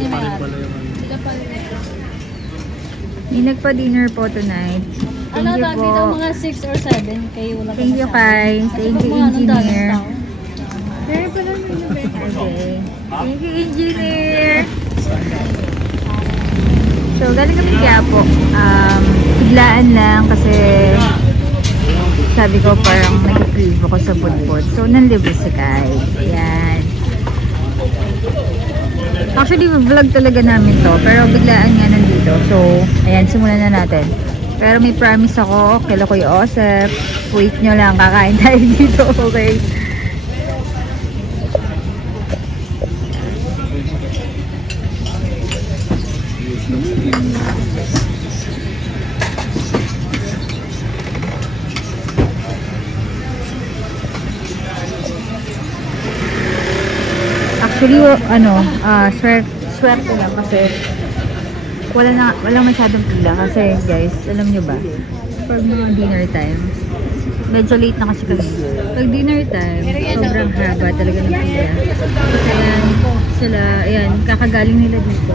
ni pa rin Mayari. pala yung ano. Sila pala. May nagpa-dinner po tonight. Thank Ano you daw po. dito mga 6 or 7 kayo wala pa Thank you, masyado. Kai. Kasi Thank pag you, mga anong dalang engineer. tao. Kaya pala okay. Thank you, engineer. So, galing kami Quiapo. Biglaan lang kasi sabi ko parang nag-crave ako sa budbud. So, nanlibre si Kai. Ayan. Actually, vlog talaga namin to. Pero biglaan nga nandito. So, ayan, simulan na natin. Pero may promise ako, kila Kuya Osep. Wait nyo lang, kakain tayo dito, okay? Actually, swerte lang kasi wala masyadong pila kasi guys, alam nyo ba, pag mga dinner time, medyo late na kasi kami. Pag dinner time, sobrang haba talaga ng pila. Kasi ayan, kakagaling nila dito.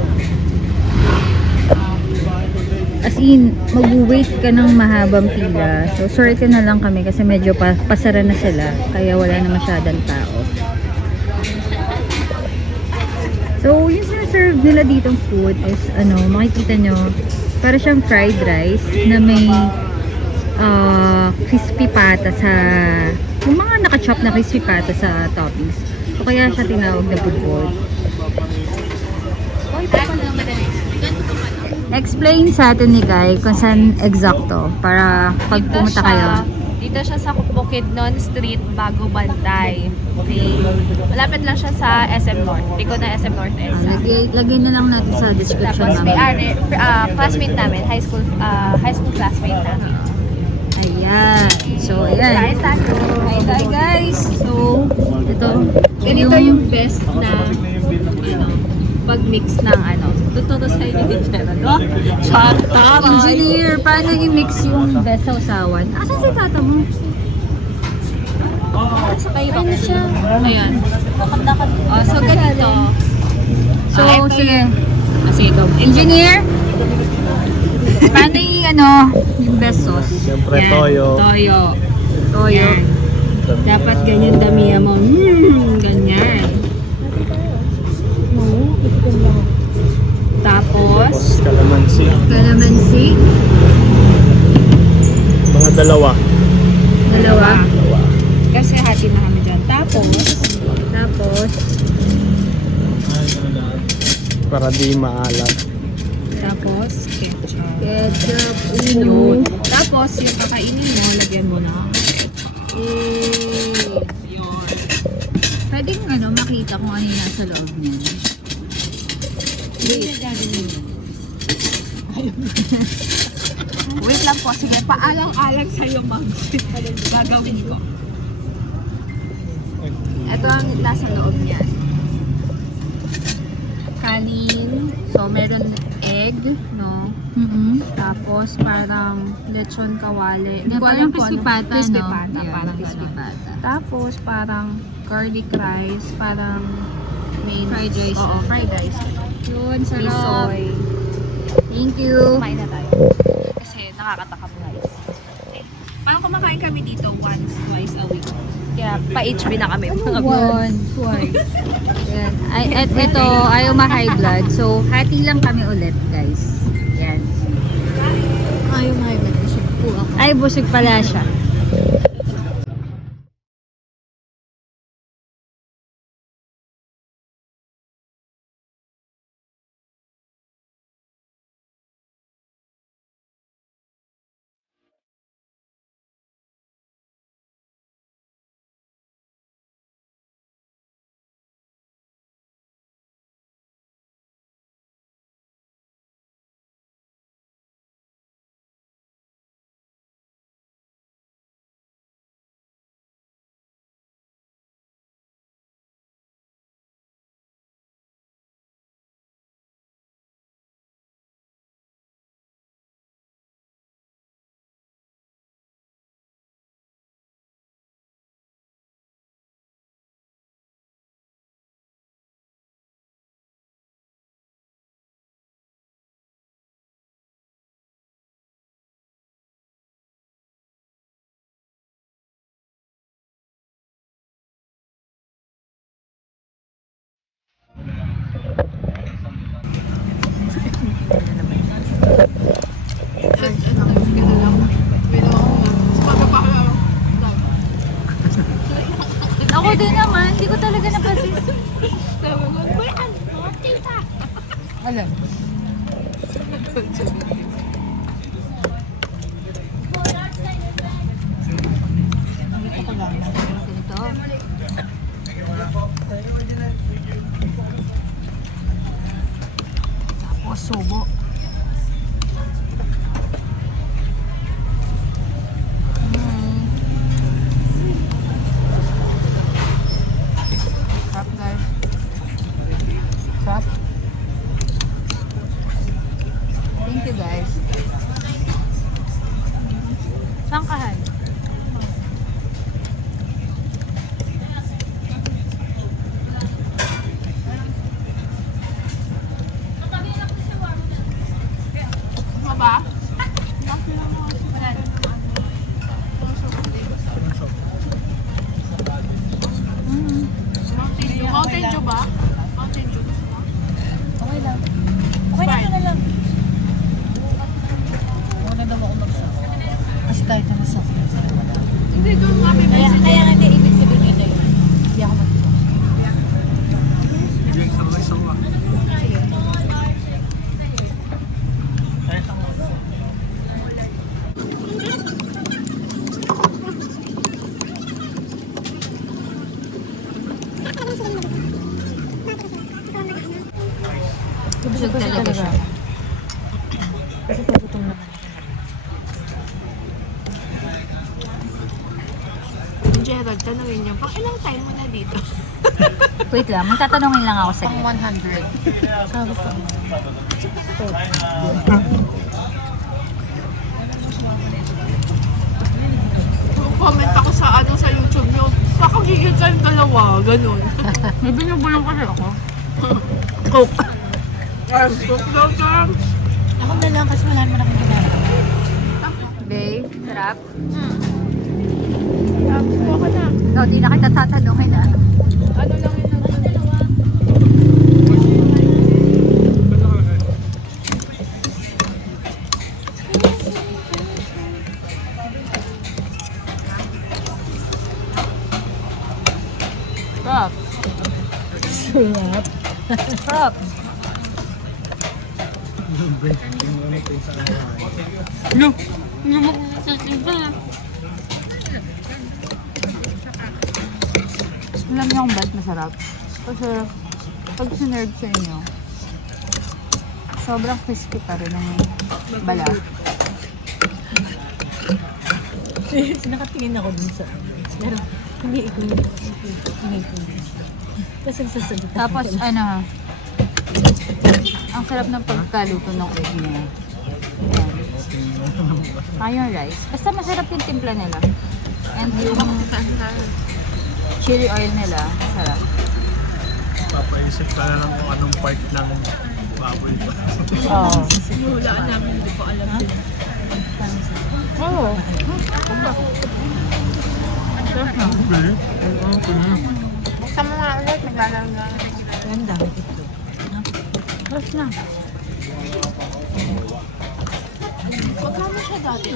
As in, mag-wait ka ng mahabang pila. So, swerte na lang kami kasi medyo pasara na sila. Kaya wala na masyadong tao. So, yung sinaserve nila ditong food is, makikita nyo, para siyang fried rice na may crispy pata sa, yung mga naka-chop na crispy pata sa toppings. So, kaya siya tinawag na budbud. Explain sa atin ni Kai kung saan exacto para pag pumunta kayo. Dito siya sa Bukidnon Street, Bago Bantay. Okay. Malapit lang siya sa SM North. Ikaw na SM North EDSA. Lagay na lang natin sa description Tapos may namin. classmate namin, high school classmate namin. Ayan. So, ayan. Hi guys. So, ito. Ganito yung best na pag-mix ng Tuturo sa inyo din siya, no? Chata! Engineer, paano i-mix yung best sa usawan? Asan si tata mo? Sa kayo ba? Ayan. So, ganito. So, ito sige. Sige, go. Engineer? Paano yung best sauce? Siyempre, Yan, toyo. Toyo. Toyo. Yan. Dapat ganyan damihan mo. Ganyan. Tapos, Calamansi. Calamansi. Mga dalawa. Dalawa. kasi hati na kami dyan. Tapos, Para di maalat. ketchup. Ketchup. Yun. Tapos, yung kakainin mo, lagyan mo na. Yun. Pwedeng makita kung ano yung nasa loob niyan. Hindi na gagawin yun. Wait lang po. Sige, paalang-alang sa'yo, Mags. Gagawin ko. Ito ang nasa loob niyan. Kanin. So, meron egg, no? Tapos, parang lechon kawali. Hindi ko alam Parang kung crispy ano. pata, Crispy no? pata. Yeah, Parang crispy crispy pata. Tapos, parang garlic rice. Parang main. Fried rice. Oo, fried rice. Yun, May sarap. soy. Thank you. Kumain na tayo. Kasi nakakatakam guys. Parang kumakain kami dito once, twice a week. Kaya pa-HB na kami. One, twice. Yan. Ito, ayaw ma-high blood. So, hati lang kami ulit, guys. Yan. Ayaw na iba. Busog po ako. Ay, busog pala siya. Alam. Dito ko lang. Ganito. Tapos subo. Sarap guys. Sarap. Thank you guys. Saan ka, Han? Ano ba? Mountain Dew ba? Mountain Dew. Okay lang. Okay na, na lang. Muna daw ako magsawa. Kasi kahit na masawa. Hindi, doon nga may Kaya nga hindi ibig sabihin yun eh. Hindi ako magsawa. Yung sawa-sawa. Busog talaga siya. Kasi pagutom naman. Gerald, tanungin niyo, pang ilang time mo na dito? Wait lang, magtatanungin lang ako sa Pang 100. Sabi ko. Comment ako sa sa YouTube niyo, pakagigil kayong dalawa, ganun. May binubulong kasi ako. Coke. Coke daw ka. Ako na lang kasi wala naman akong ginagawa. Babe, sarap. Ako na. No, di na kita tatanungin ah. Ano lang yun? Sarap. Sarap. No! Alam niyo kung ba't masarap? Kasi pag sinerve sa inyo, sobrang crispy pa rin ang balat. Nakatingin ako dun sa pero hindi ko kasi sasagot Tapos ano, ang sarap ng pagkaluto ng egg niya. Ayan. Kaya yung rice. Basta masarap yung timpla nila. And yung chili oil nila, sarap. Papaisip ka na lang kung anong part ng baboy ito. Oo. Hulaan namin, hindi ko alam din. Oo. Okay. Buksan mo nga ulit, maglalaro na. ang dami ito. Tapos na. Magkano siya dati?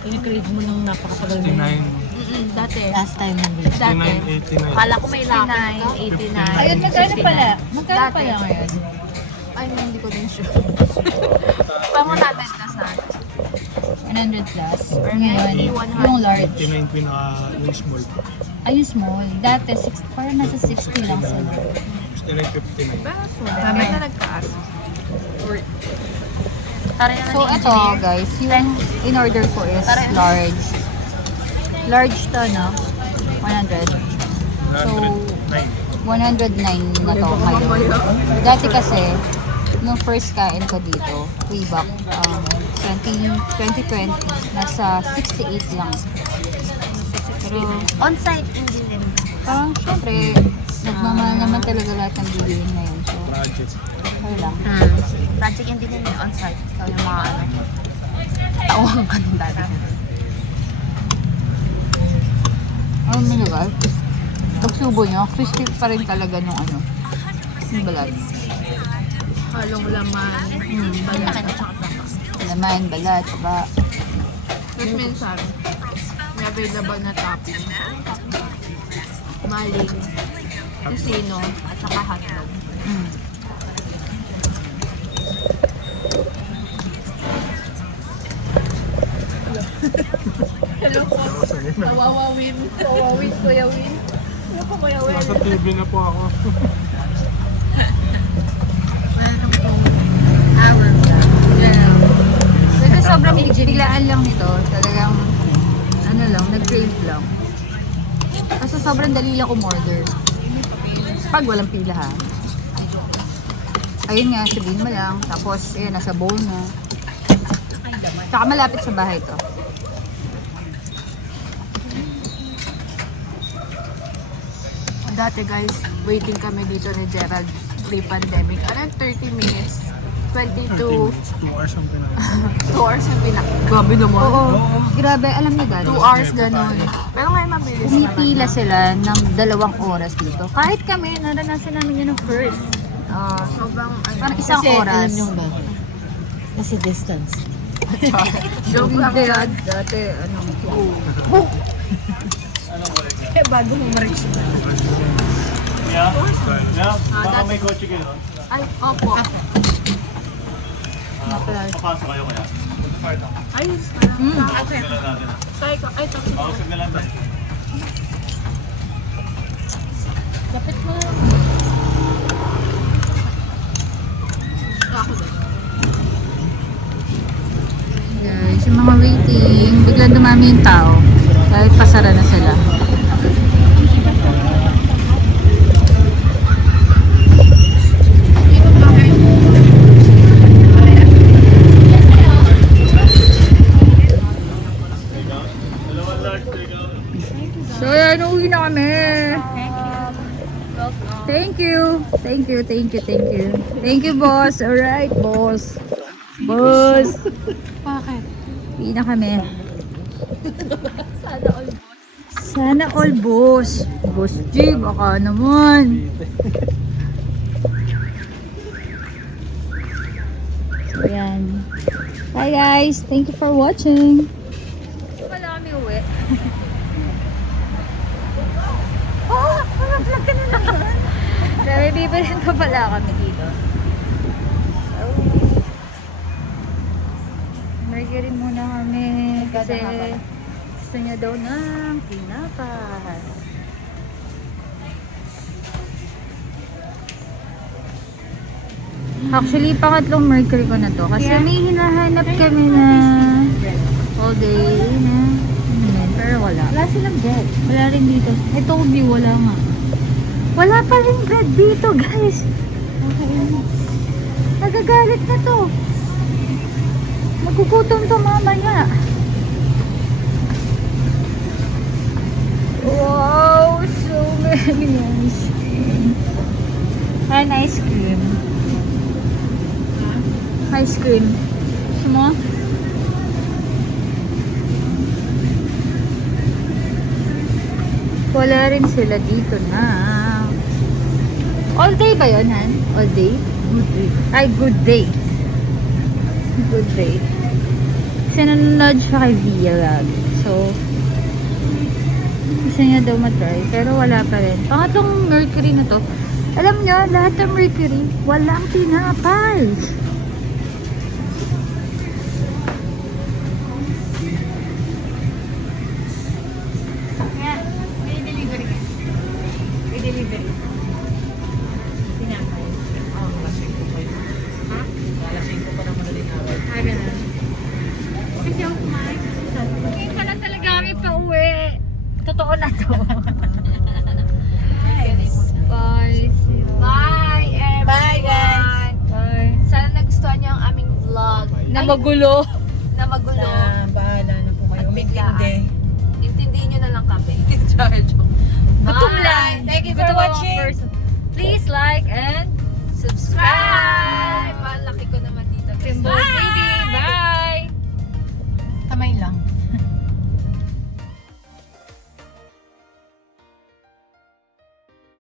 I-crave mo ng napakatagal na yun. 59, Dati. Last time nandun. 59, 89. Kala ko may lakad ka. 89. Ayun, magkano pala? Magkano Dati. pala ngayon? Ay, hindi ko din sure. Pamo natin na sa 100 plus. Or ngayon, 100. yung large. 59 yung small. Ay, yung small. Dati, parang nasa 60 lang sila. 59, 59. Pero sabi na nagtaas. So, ito guys, yung in-order ko is large. Large to, no? 100. So, 109 na to ngayon. Dati kasi, nung first kain ko dito, way back 2020, nasa 68 lang. Pero, On-site hindi din. parang syempre, nagmamahal naman talaga lahat ng bilihin ngayon. So, Budget. okay lang. Project hindi din on-site. Ikaw yung mga tawang ka ng dati. Ano mo guys? Pagsubo nyo, crispy pa rin talaga nung yung balat. Halong laman. Balat at saka tapas. Laman, balat, ba? Tapos minsan, may available na topping. Maling, kusino, at saka hotdog. Win. Kuya Win. Ano po Kuya Win? Nasa TV na po ako. Welcome to our vlog. Yeah. Kasi sobrang biglaan lang nito. Talagang, ano lang, nag-crave lang. Kasi sobrang dali lang umorder. Pag walang pila ha. Ayun nga, sabihin mo lang. Tapos, ayun, nasa bowl na. Tsaka malapit sa bahay to. Dati guys, waiting kami dito ni Gerald pre-pandemic. Around 30 minutes. 22 2 hours ang pinaka. 2 hours yung pinak. Grabe naman. Oo, grabe, alam niyo dati. 2 hours ganun. Pero ngayon mabilis Pumipila naman. sila ng 2 oras dito. Kahit kami, naranasan namin yun ng first. Sobrang Parang isang Kasi, oras. alam niyo bakit? Kasi distance. joke lang Hindi, yan. dati, ano, Eh, bago mo ma-reach. Yeah? Yeah? Baka may kotse kayo. Ay, opo. Papasok kayo kaya? Ayos na. Pause na lang natin. Ay, tapos. Pause na lang tayo. Kapit mo. guys, yung mga waiting, biglang dumami yung tao. Kahit pasara na sila. So, yan, uwi na kami. Thank you. Thank you, thank you, thank you. Thank you, boss. Alright, boss. Boss. Bakit? Uwi na kami. Sana all boss. Boss G, baka naman. So, yan. Bye guys. Thank you for watching. Wala kami uwi. Oh, vlog ka na naman. Sabi, bibilhin pa pala kami dito. So, Mercury muna kami kasi gusto niya daw ng tinapay. Actually, pangatlong Mercury ko na to kasi may hinahanap kami na all day na pero wala. Wala silang bread. Wala rin dito. Ito ubi, wala nga. Wala pa rin bread dito, guys. Nagagalit na to. Magugutom to mamaya. Wow, so many ice cream. And ice cream. Ice cream. Gusto mo? Wala rin sila dito na. All day ba yun, Han? All day? Good day. Ay, good day. Good day. Kasi nanonood siya kay Via lagi. So, gusto niya daw matry. Pero wala pa rin. Pangatlong Mercury na to. Alam niyo, lahat ng Mercury, walang tinapay. Ngayon pala talaga kami pa uwi. Totoo na to. Bye. Bye, everyone. Bye, guys. Bye. Sana nagustuhan niyo ang aming vlog. Na magulo. Na magulo. Bahala na po kayo. Umintindi. Intindihin niyo na lang kami. Charge. Gutom lang. Thank you for Gutom ang watching. person. Please like and Subscribe!